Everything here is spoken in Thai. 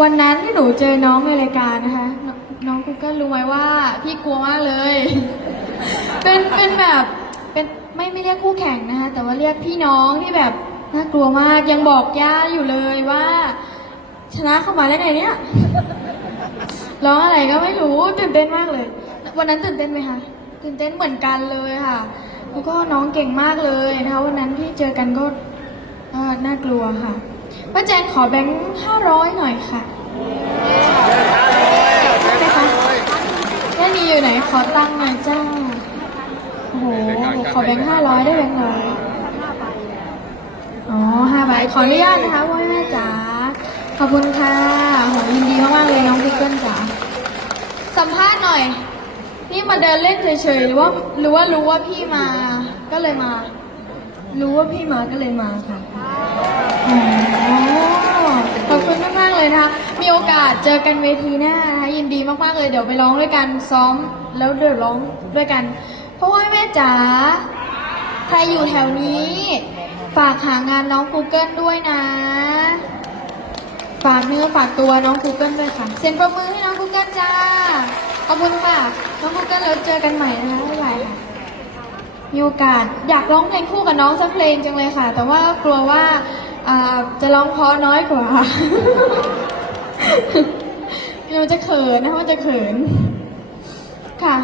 วันนั้นที่หนูเจอน้องในรายการนะคะ น้องกูเกิลรู้ไหมว่าพี่กลัวมากเลย เป็นเป็นแบบเป็นไม่ไม่เรียกคู่แข่งนะคะแต่ว่าเรียกพี่น้องที่แบบน่ากลัวมากยังบอกย่าอยู่เลยว่า ชนะเข้ามาได้ไงเนี่ยร้องอะไรก็ไม่รู้ตื่นเต้นมากเลย วันนั้นตื่นเต้นไหมคะตื่นเต้นเหมือนกันเลยค่ะ แล้วก็น้องเก่งมากเลยนะคะวันนั้นที่เจอกันก็น่ากลัวค่ะ ป้าแจนขอแบงค์ห้าร้อยหน่อยค่ะได้ไหมคะแม่นีอยู่ไหนขอตังค์หน่อยจ้า โอ้โห ขอแบงค์ห้าร้อยได้แบงค์ร้อยอ๋อห้าใบขออนุญาตนะคะพ่อแม่จ๋า ขอบคุณค่ะโหยินดีมากๆเลยน้องพิกเกิลจ๋า สัมภาษณ์หน่อยพี่มาเดินเล่นเฉยๆหรือว่าหรือว่ารู้ว่าพี่มา ก็เลยมา รู้ว่าพี่มาก็เลยมาค่ะ ขอบคุณมากๆเลยนะคะ มีโอกาสเจอกันเวทีหน้านะคะยินดีมากๆเลย เดี๋ยวไปร้องด้วยกันซ้อมแล้วเดี๋ยวร้องด้วยกัน เพราะว่าแม่จ๋าใครอยู่แถวนี้ ฝากหางานน้อง Google ด้วยนะ ฝากเนื้อฝากตัวน้อง Google ด้วยค่ะเซ็นประมือให้น้อง Google จ้า ขอบคุณค่ะ น้อง Google แล้วเจอกันใหม่นะคะบ๊ายบายค่ะมีโอกาสอยากร้องเพลงคู่กับน้องสักเพลงจังเลยค่ะ แต่ว่ากลัวว่า อ่าจะร้องเพราะน้อยกว่า เราจะเขินนะคะว่าจะเขิน ค่ะ